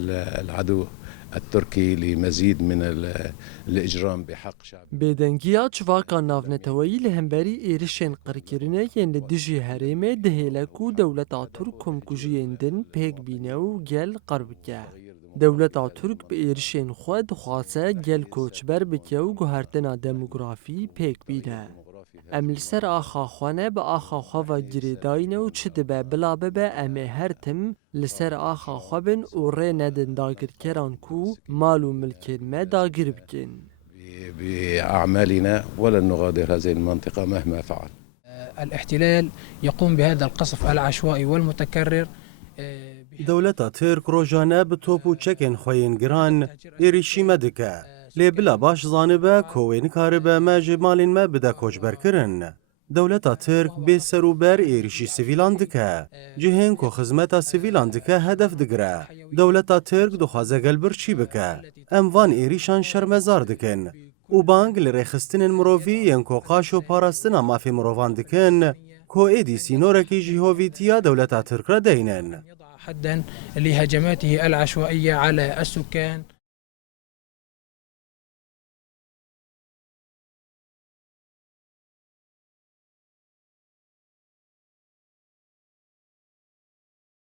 العدو التركي لمزيد من الإجرام بحق شعب. بێدەنگیە چڤاکە ناونەتەوەیی لە هەمبەری ئێرشên قڕکردنەیەن لە دژی هەرێمێ دهێلەک و دەولەتا تورک کۆمکوژیên din pêk bîne û gel qer bike. Dewleta Türk bi êrişên xwe dixwaze gel koçber bike û guhertina demografî pêk bîne. Em li ser axa xwe ne bi axa xwe ve girêdayîne û çi dibe bila bibe em ê her tim li ser axa xwe bin û rê nedin dagirkeran ku mal û milkên me dagir bikin. بأعمالنا ولن نغادر هذه المنطقة مهما فعل. الاحتلال يقوم بهذا القصف العشوائي والمتكرر. دولتا ترک روزانه به توپ و چکن خوین گران ایریشی مدکه. لی بلا باش زانبه کوین کاربه مجمالین ما بده کوچبر کرن. دولتا ترک به سروبر ایریشی سیویلان دکه. جهین کو خدمت سیویلان دکه هدف دگره. دولتا ترک دخوازه گلبر چی بکه. اموان ایریشان شرمزار دکن. او بانگ لرخستن مروفی ینکو قاش و پاراستن مافی مروفان دکن. کو ایدی سینورکی جهویتیا دولتا ترک را دینن. حدا لهجماته العشوائية على السكان.